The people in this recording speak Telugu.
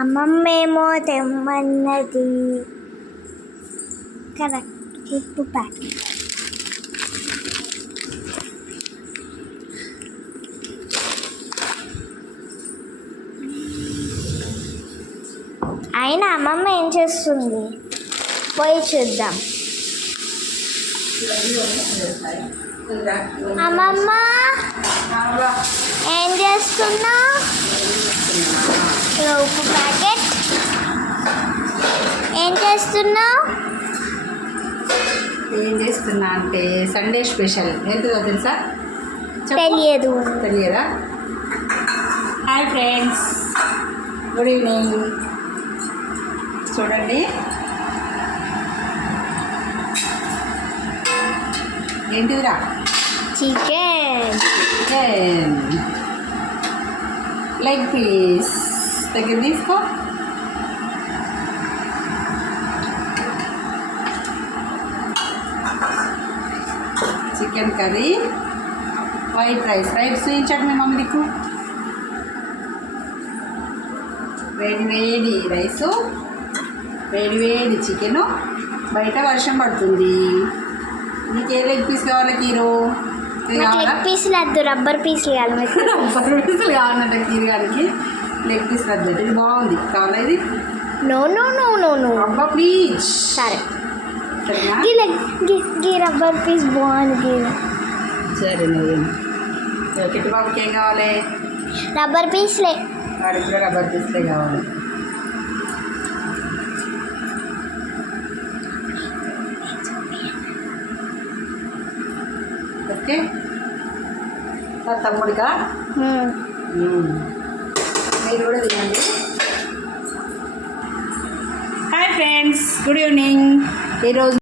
అమ్మమ్మేమో తెమ్మన్నది కరెక్ట్. ఉప్పు ప్యాకెట్ అయినా అమ్మమ్మ ఏం చేస్తుంది పోయి చూద్దాం. అమ్మమ్మ ఏం చేస్తున్నావు? ఉప్పు ప్యాకెట్ ఏం చేస్తున్నావు? ఏం చేస్తున్నా అంటే సండే స్పెషల్ ఏంటో తెలుసా? తెలియదా? Hi friends, good evening. చూడండి ఏంటిదిరా? చికెన్ లెగ్ పీస్ దగ్గర తీసుకో. చికెన్ కర్రీ, వైట్ రైస్ చూపించండి మీ మమ్మీ దిక్కు. వేడి వేడి రైసు, వేడి వేడి చికెను. బయట వర్షం పడుతుంది. నీకు ఏ లెగ్ పీస్ కావాలి కీరు? లెగ్ పీసులు వద్దు, రబ్బర్ పీసులు కావాలి. రబ్బర్ పీసులు కావాలంట కీరు గారికి. లెగ్ పీస్ వద్దు. ఇది బాగుంది, కావాలా ఇది? No no no no no అబ్బా ప్లీజ్. సరే, గీ రబ్బర్ పీస్ బాగుంది. సరే, కిట్టు బాబుకి ఏం కావాలి? రబ్బర్ పీస్లే. వాడికి కూడా రబ్బర్ పీస్లే కావాలి. ఓకే, తమ్ముడికా? మీరు కూడా తినండి. Hi friends, good evening. ఈరోజు